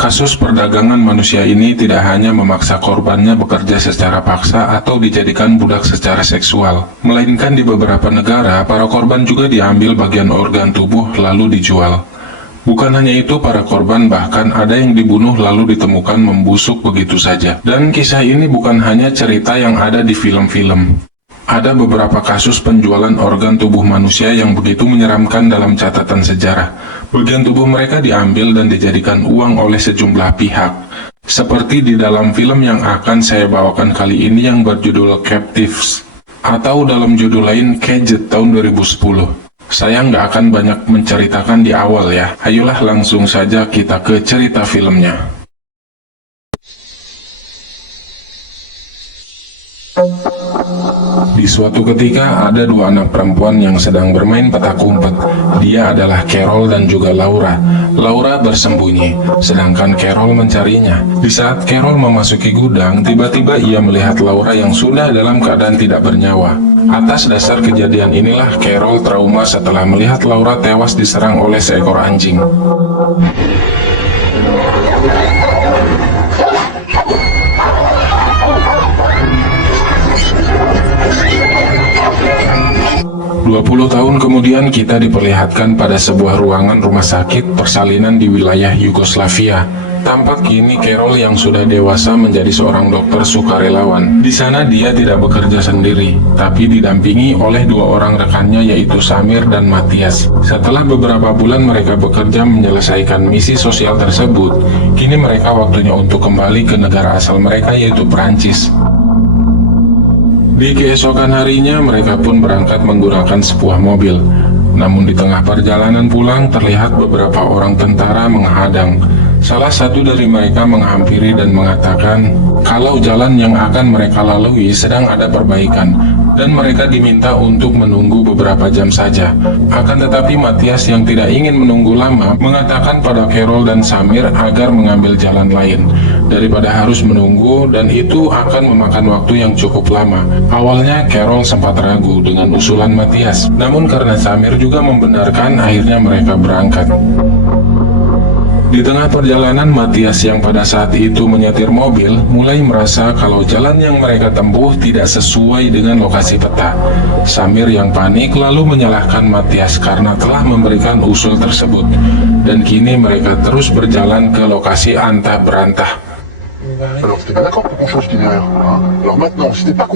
Kasus perdagangan manusia ini tidak hanya memaksa korbannya bekerja secara paksa atau dijadikan budak secara seksual, melainkan di beberapa negara, para korban juga diambil bagian organ tubuh lalu dijual. Bukan hanya itu, para korban bahkan ada yang dibunuh lalu ditemukan membusuk begitu saja. Dan kisah ini bukan hanya cerita yang ada di film-film. Ada beberapa kasus penjualan organ tubuh manusia yang begitu menyeramkan dalam catatan sejarah. Bagian tubuh mereka diambil dan dijadikan uang oleh sejumlah pihak. Seperti di dalam film yang akan saya bawakan kali ini yang berjudul Captives, atau dalam judul lain Caged tahun 2010. Saya nggak akan banyak menceritakan di awal ya. Ayolah langsung saja kita ke cerita filmnya. Di suatu ketika ada dua anak perempuan yang sedang bermain petak umpet. Dia adalah Carol dan juga Laura. Laura bersembunyi, sedangkan Carol mencarinya. Di saat Carol memasuki gudang, tiba-tiba ia melihat Laura yang sudah dalam keadaan tidak bernyawa. Atas dasar kejadian inilah Carol trauma setelah melihat Laura tewas diserang oleh seekor anjing. Dua 20 tahun kemudian kita diperlihatkan pada sebuah ruangan rumah sakit persalinan di wilayah Yugoslavia. Tampak kini Carol yang sudah dewasa menjadi seorang dokter sukarelawan. Di sana dia tidak bekerja sendiri, tapi didampingi oleh dua orang rekannya yaitu Samir dan Matias. Setelah beberapa bulan mereka bekerja menyelesaikan misi sosial tersebut, kini mereka waktunya untuk kembali ke negara asal mereka yaitu Perancis. Di keesokan harinya mereka pun berangkat menggunakan sebuah mobil. Namun di tengah perjalanan pulang terlihat beberapa orang tentara menghadang. Salah satu dari mereka menghampiri dan mengatakan kalau jalan yang akan mereka lalui sedang ada perbaikan dan mereka diminta untuk menunggu beberapa jam saja. Akan tetapi Matias yang tidak ingin menunggu lama mengatakan pada Carol dan Samir agar mengambil jalan lain daripada harus menunggu, dan itu akan memakan waktu yang cukup lama. Awalnya Carol sempat ragu dengan usulan Matias, namun karena Samir juga membenarkan akhirnya mereka berangkat. Di tengah perjalanan, Matias yang pada saat itu menyetir mobil mulai merasa kalau jalan yang mereka tempuh tidak sesuai dengan lokasi peta. Samir yang panik lalu menyalahkan Matias karena telah memberikan usul tersebut, dan kini mereka terus berjalan ke lokasi antah berantah.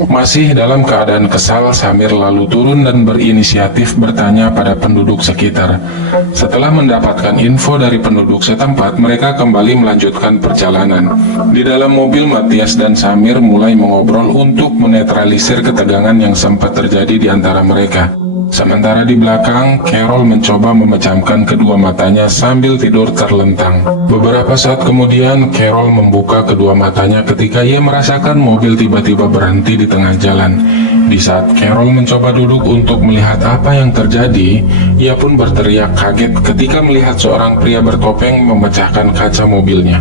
Masih dalam keadaan kesal, Samir lalu turun dan berinisiatif bertanya pada penduduk sekitar. Setelah mendapatkan info dari penduduk setempat, mereka kembali melanjutkan perjalanan. Di dalam mobil, Matias dan Samir mulai mengobrol untuk menetralisir ketegangan yang sempat terjadi di antara mereka. Sementara di belakang, Carol mencoba memejamkan kedua matanya sambil tidur terlentang. Beberapa saat kemudian, Carol membuka kedua matanya ketika ia merasakan mobil tiba-tiba berhenti di tengah jalan. Di saat Carol mencoba duduk untuk melihat apa yang terjadi, ia pun berteriak kaget ketika melihat seorang pria bertopeng memecahkan kaca mobilnya.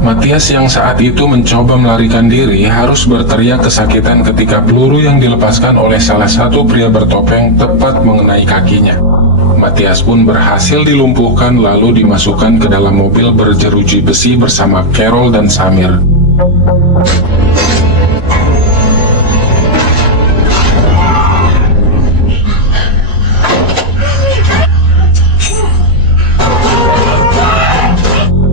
Matias yang saat itu mencoba melarikan diri harus berteriak kesakitan ketika peluru yang dilepaskan oleh salah satu pria bertopeng tepat mengenai kakinya. Matias pun berhasil dilumpuhkan lalu dimasukkan ke dalam mobil berjeruji besi bersama Carol dan Samir.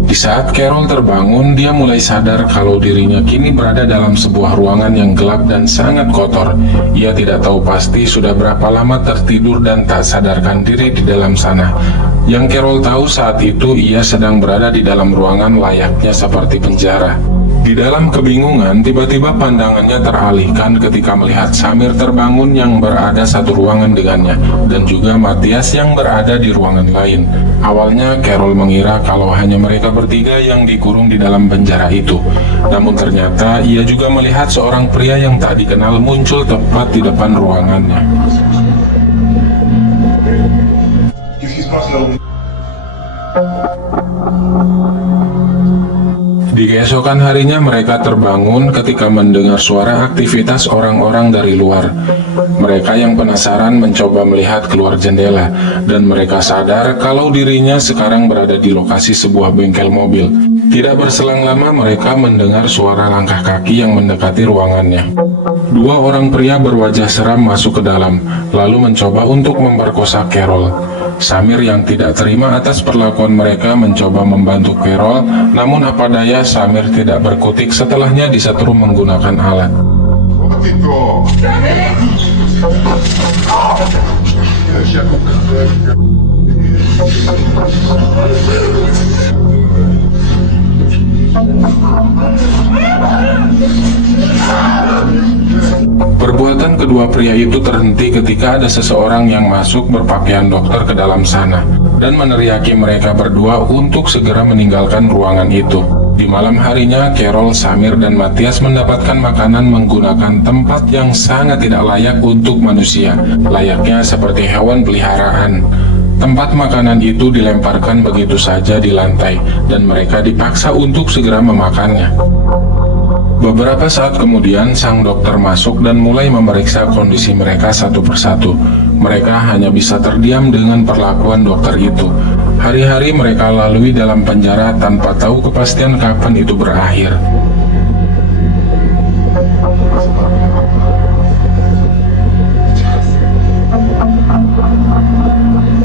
Di saat Carol terbangun, dia mulai sadar kalau dirinya kini berada dalam sebuah ruangan yang gelap dan sangat kotor. Ia tidak tahu pasti sudah berapa lama tertidur dan tak sadarkan diri di dalam sana. Yang Carol tahu saat itu ia sedang berada di dalam ruangan layaknya seperti penjara. Di dalam kebingungan, tiba-tiba pandangannya teralihkan ketika melihat Samir terbangun yang berada satu ruangan dengannya, dan juga Matthias yang berada di ruangan lain. Awalnya, Carol mengira kalau hanya mereka bertiga yang dikurung di dalam penjara itu. Namun ternyata, ia juga melihat seorang pria yang tak dikenal muncul tepat di depan ruangannya. Di keesokan harinya mereka terbangun ketika mendengar suara aktivitas orang-orang dari luar. Mereka yang penasaran mencoba melihat keluar jendela, dan mereka sadar kalau dirinya sekarang berada di lokasi sebuah bengkel mobil. Tidak berselang lama mereka mendengar suara langkah kaki yang mendekati ruangannya. Dua orang pria berwajah seram masuk ke dalam, lalu mencoba untuk memperkosa Carol. Samir yang tidak terima atas perlakuan mereka mencoba membantu Carol, namun apa daya Samir tidak berkutik setelahnya disetrum menggunakan alat. Perbuatan kedua pria itu terhenti ketika ada seseorang yang masuk berpakaian dokter ke dalam sana dan meneriaki mereka berdua untuk segera meninggalkan ruangan itu. Di malam harinya, Carol, Samir, dan Matthias mendapatkan makanan menggunakan tempat yang sangat tidak layak untuk manusia, layaknya seperti hewan peliharaan. Tempat makanan itu dilemparkan begitu saja di lantai, dan mereka dipaksa untuk segera memakannya. Beberapa saat kemudian, sang dokter masuk dan mulai memeriksa kondisi mereka satu persatu. Mereka hanya bisa terdiam dengan perlakuan dokter itu. Hari-hari mereka lalui dalam penjara tanpa tahu kepastian kapan itu berakhir.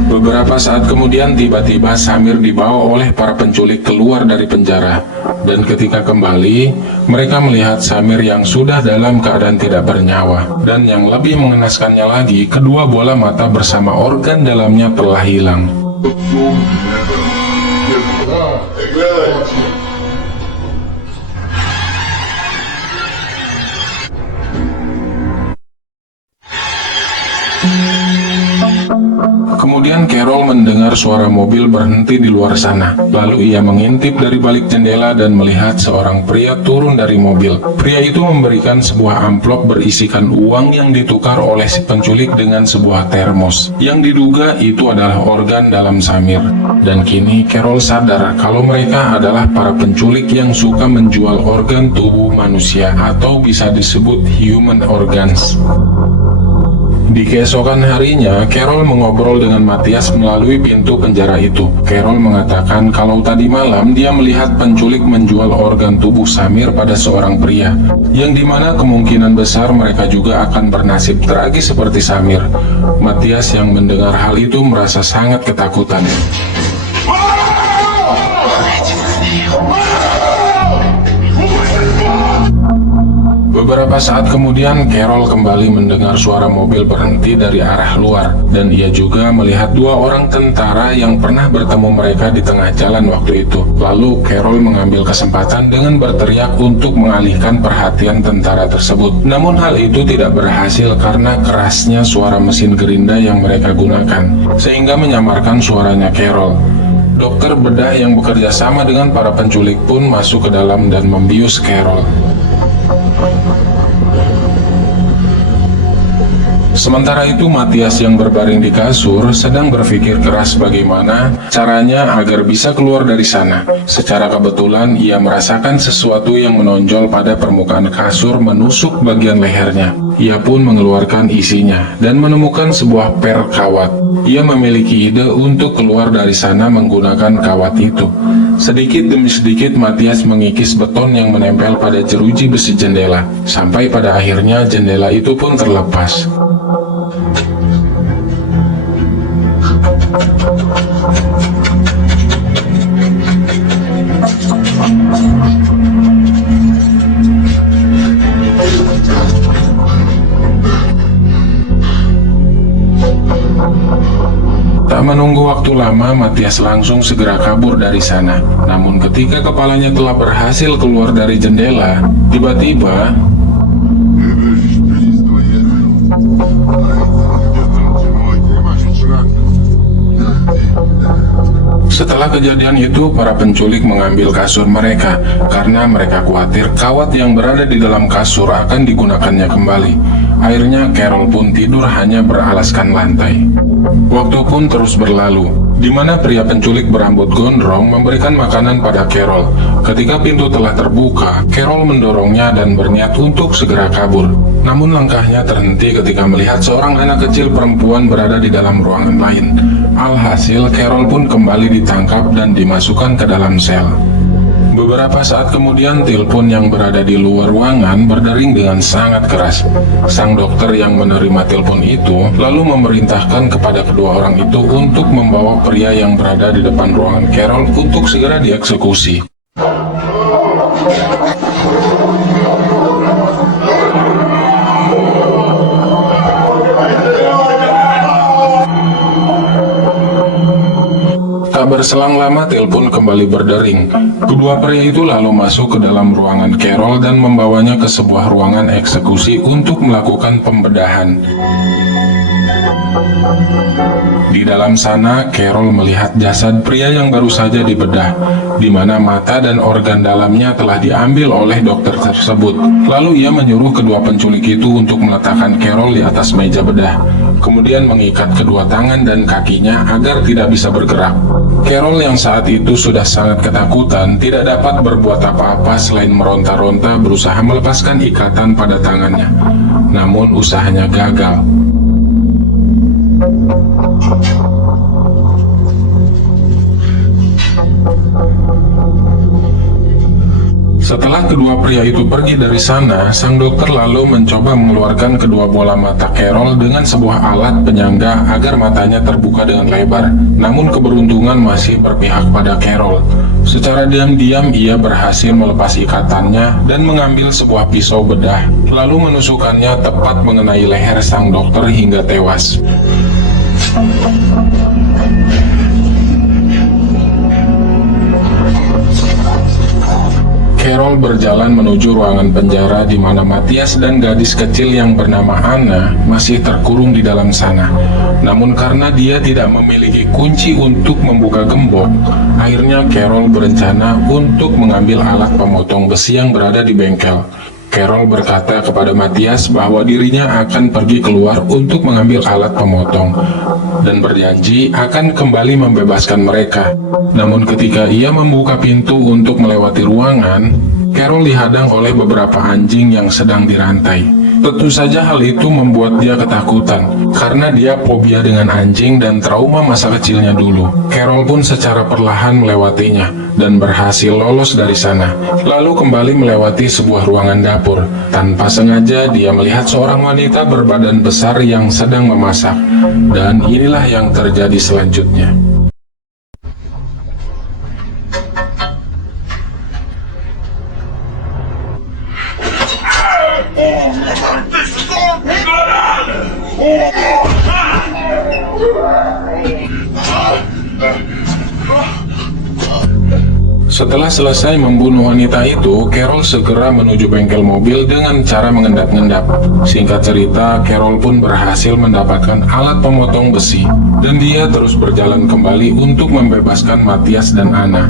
Beberapa saat kemudian tiba-tiba Samir dibawa oleh para penculik keluar dari penjara. Dan ketika kembali, mereka melihat Samir yang sudah dalam keadaan tidak bernyawa. Dan yang lebih mengenaskannya lagi, kedua bola mata bersama organ dalamnya telah hilang. Kemudian Carol mendengar suara mobil berhenti di luar sana. Lalu ia mengintip dari balik jendela dan melihat seorang pria turun dari mobil. Pria itu memberikan sebuah amplop berisikan uang yang ditukar oleh si penculik dengan sebuah termos, yang diduga itu adalah organ dalam Samir. Dan kini Carol sadar kalau mereka adalah para penculik yang suka menjual organ tubuh manusia, atau bisa disebut human organs. Di keesokan harinya, Carol mengobrol dengan Matthias melalui pintu penjara itu. Carol mengatakan kalau tadi malam dia melihat penculik menjual organ tubuh Samir pada seorang pria, yang dimana kemungkinan besar mereka juga akan bernasib tragis seperti Samir. Matthias yang mendengar hal itu merasa sangat ketakutan. Beberapa saat kemudian, Carol kembali mendengar suara mobil berhenti dari arah luar, dan ia juga melihat dua orang tentara yang pernah bertemu mereka di tengah jalan waktu itu. Lalu, Carol mengambil kesempatan dengan berteriak untuk mengalihkan perhatian tentara tersebut. Namun hal itu tidak berhasil karena kerasnya suara mesin gerinda yang mereka gunakan, sehingga menyamarkan suaranya Carol. Dokter bedah yang bekerja sama dengan para penculik pun masuk ke dalam dan membius Carol. Sementara itu, Matthias yang berbaring di kasur sedang berpikir keras bagaimana caranya agar bisa keluar dari sana. Secara kebetulan, ia merasakan sesuatu yang menonjol pada permukaan kasur menusuk bagian lehernya. Ia pun mengeluarkan isinya dan menemukan sebuah per kawat. Ia memiliki ide untuk keluar dari sana menggunakan kawat itu. Sedikit demi sedikit Matthias mengikis beton yang menempel pada jeruji besi jendela, sampai pada akhirnya jendela itu pun terlepas. Tak menunggu waktu lama, Matias langsung segera kabur dari sana. Namun ketika kepalanya telah berhasil keluar dari jendela, tiba-tiba setelah kejadian itu, para penculik mengambil kasur mereka karena mereka khawatir kawat yang berada di dalam kasur akan digunakannya kembali. Akhirnya Carol pun tidur hanya beralaskan lantai. Waktu pun terus berlalu, di mana pria penculik berambut gondrong memberikan makanan pada Carol. Ketika pintu telah terbuka, Carol mendorongnya dan berniat untuk segera kabur. Namun langkahnya terhenti ketika melihat seorang anak kecil perempuan berada di dalam ruangan lain. Alhasil, Carol pun kembali ditangkap dan dimasukkan ke dalam sel. Beberapa saat kemudian, telepon yang berada di luar ruangan berdering dengan sangat keras. Sang dokter yang menerima telepon itu lalu memerintahkan kepada kedua orang itu untuk membawa pria yang berada di depan ruangan Carol untuk segera dieksekusi. Tak berselang lama, telepon kembali berdering. Kedua pria itu lalu masuk ke dalam ruangan Carol dan membawanya ke sebuah ruangan eksekusi untuk melakukan pembedahan. Di dalam sana, Carol melihat jasad pria yang baru saja dibedah, di mana mata dan organ dalamnya telah diambil oleh dokter tersebut. Lalu ia menyuruh kedua penculik itu untuk meletakkan Carol di atas meja bedah, kemudian mengikat kedua tangan dan kakinya agar tidak bisa bergerak. Carol yang saat itu sudah sangat ketakutan tidak dapat berbuat apa-apa selain meronta-ronta berusaha melepaskan ikatan pada tangannya. Namun usahanya gagal. Setelah kedua pria itu pergi dari sana, sang dokter lalu mencoba mengeluarkan kedua bola mata Carol dengan sebuah alat penyangga agar matanya terbuka dengan lebar. Namun keberuntungan masih berpihak pada Carol. Secara diam-diam ia berhasil melepas ikatannya dan mengambil sebuah pisau bedah, lalu menusukkannya tepat mengenai leher sang dokter hingga tewas. Carol berjalan menuju ruangan penjara di mana Matias dan gadis kecil yang bernama Anna masih terkurung di dalam sana. Namun karena dia tidak memiliki kunci untuk membuka gembok, akhirnya Carol berencana untuk mengambil alat pemotong besi yang berada di bengkel. Carol berkata kepada Matias bahwa dirinya akan pergi keluar untuk mengambil alat pemotong dan berjanji akan kembali membebaskan mereka. Namun ketika ia membuka pintu untuk melewati ruangan, Carol dihadang oleh beberapa anjing yang sedang dirantai. Tentu saja hal itu membuat dia ketakutan, karena dia fobia dengan anjing dan trauma masa kecilnya dulu. Carol pun secara perlahan melewatinya, dan berhasil lolos dari sana. Lalu kembali melewati sebuah ruangan dapur. Tanpa sengaja dia melihat seorang wanita berbadan besar yang sedang memasak. Dan inilah yang terjadi selanjutnya. Setelah selesai membunuh wanita itu, Carol segera menuju bengkel mobil dengan cara mengendap-endap. Singkat cerita, Carol pun berhasil mendapatkan alat pemotong besi, dan dia terus berjalan kembali untuk membebaskan Matias dan Anna.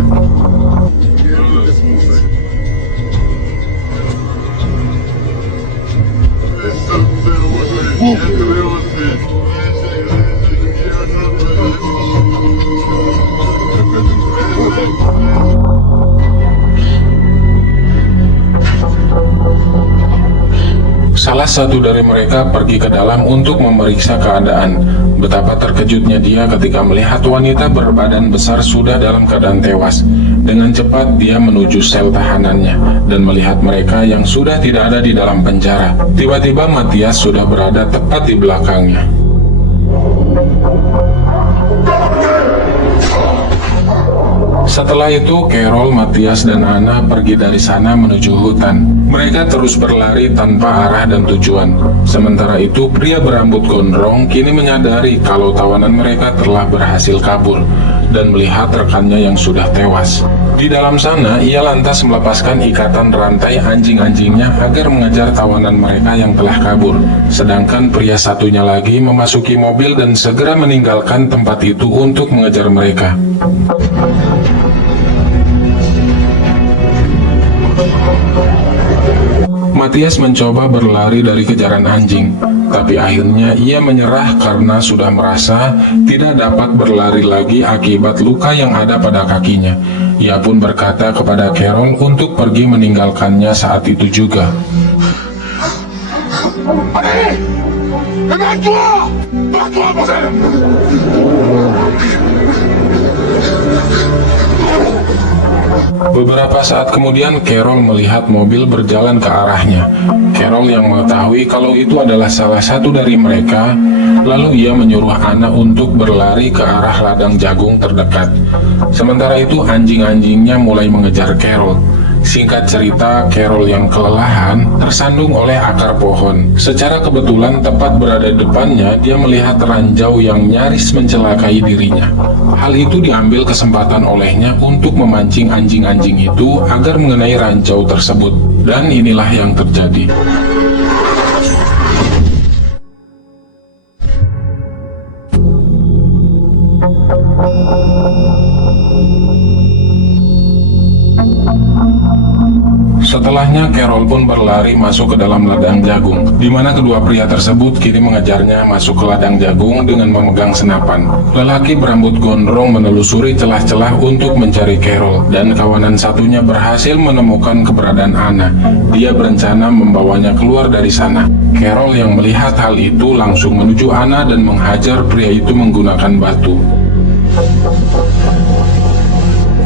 Salah satu dari mereka pergi ke dalam untuk memeriksa keadaan. Betapa terkejutnya dia ketika melihat wanita berbadan besar sudah dalam keadaan tewas. Dengan cepat dia menuju sel tahanannya dan melihat mereka yang sudah tidak ada di dalam penjara. Tiba-tiba Matias sudah berada tepat di belakangnya. Setelah itu, Carol, Matthias, dan Anna pergi dari sana menuju hutan. Mereka terus berlari tanpa arah dan tujuan. Sementara itu, pria berambut gondrong kini menyadari kalau tawanan mereka telah berhasil kabur dan melihat rekannya yang sudah tewas. Di dalam sana, ia lantas melepaskan ikatan rantai anjing-anjingnya agar mengejar tawanan mereka yang telah kabur. Sedangkan pria satunya lagi memasuki mobil dan segera meninggalkan tempat itu untuk mengejar mereka. Matthias mencoba berlari dari kejaran anjing, tapi akhirnya ia menyerah karena sudah merasa tidak dapat berlari lagi akibat luka yang ada pada kakinya. Ia pun berkata kepada Carol untuk pergi meninggalkannya saat itu juga. Beberapa saat kemudian, Carol melihat mobil berjalan ke arahnya. Carol yang mengetahui kalau itu adalah salah satu dari mereka, lalu ia menyuruh Anna untuk berlari ke arah ladang jagung terdekat. Sementara itu, anjing-anjingnya mulai mengejar Carol. Singkat cerita, Carol yang kelelahan tersandung oleh akar pohon. Secara kebetulan, tepat berada di depannya, dia melihat ranjau yang nyaris mencelakai dirinya. Hal itu diambil kesempatan olehnya untuk memancing anjing-anjing itu agar mengenai ranjau tersebut. Dan inilah yang terjadi. Setelahnya, Carol pun berlari masuk ke dalam ladang jagung, di mana kedua pria tersebut kini mengejarnya masuk ke ladang jagung dengan memegang senapan. Lelaki berambut gondrong menelusuri celah-celah untuk mencari Carol, dan kawanan satunya berhasil menemukan keberadaan Anna. Dia berencana membawanya keluar dari sana. Carol yang melihat hal itu langsung menuju Anna dan menghajar pria itu menggunakan batu.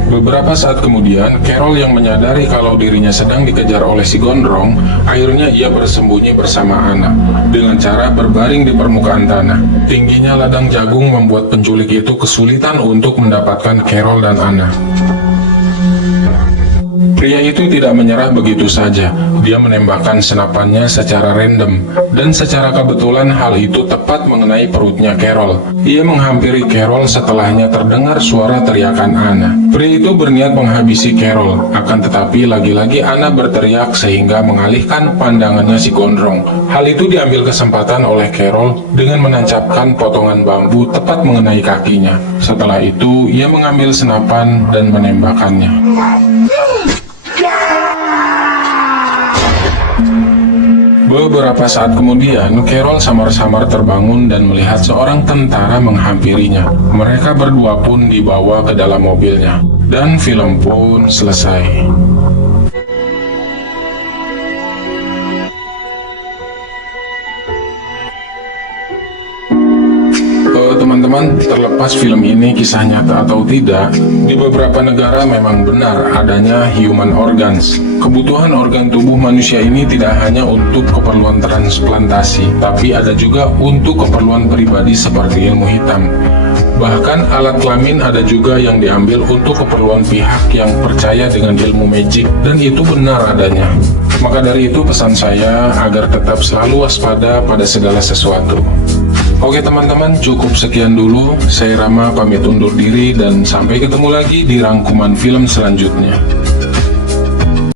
Beberapa saat kemudian, Carol yang menyadari kalau dirinya sedang dikejar oleh si gondrong, akhirnya ia bersembunyi bersama Anna dengan cara berbaring di permukaan tanah. Tingginya ladang jagung membuat penculik itu kesulitan untuk mendapatkan Carol dan Anna. Pria itu tidak menyerah begitu saja. Dia menembakkan senapannya secara random, dan secara kebetulan hal itu tepat mengenai perutnya Carol. Ia menghampiri Carol setelahnya terdengar suara teriakan Anna. Pria itu berniat menghabisi Carol, akan tetapi lagi-lagi Anna berteriak sehingga mengalihkan pandangannya si gondrong. Hal itu diambil kesempatan oleh Carol dengan menancapkan potongan bambu tepat mengenai kakinya. Setelah itu, ia mengambil senapan dan menembakkannya. Beberapa saat kemudian, Carol samar-samar terbangun dan melihat seorang tentara menghampirinya. Mereka berdua pun dibawa ke dalam mobilnya, dan film pun selesai. Teman-teman, terlepas film ini kisah nyata atau tidak, di beberapa negara memang benar adanya human organs. Kebutuhan organ tubuh manusia ini tidak hanya untuk keperluan transplantasi, tapi ada juga untuk keperluan pribadi seperti ilmu hitam. Bahkan alat kelamin ada juga yang diambil untuk keperluan pihak yang percaya dengan ilmu magic, dan itu benar adanya. Maka dari itu pesan saya agar tetap selalu waspada pada segala sesuatu. Oke teman-teman, cukup sekian dulu. Saya Rama pamit undur diri dan sampai ketemu lagi di rangkuman film selanjutnya.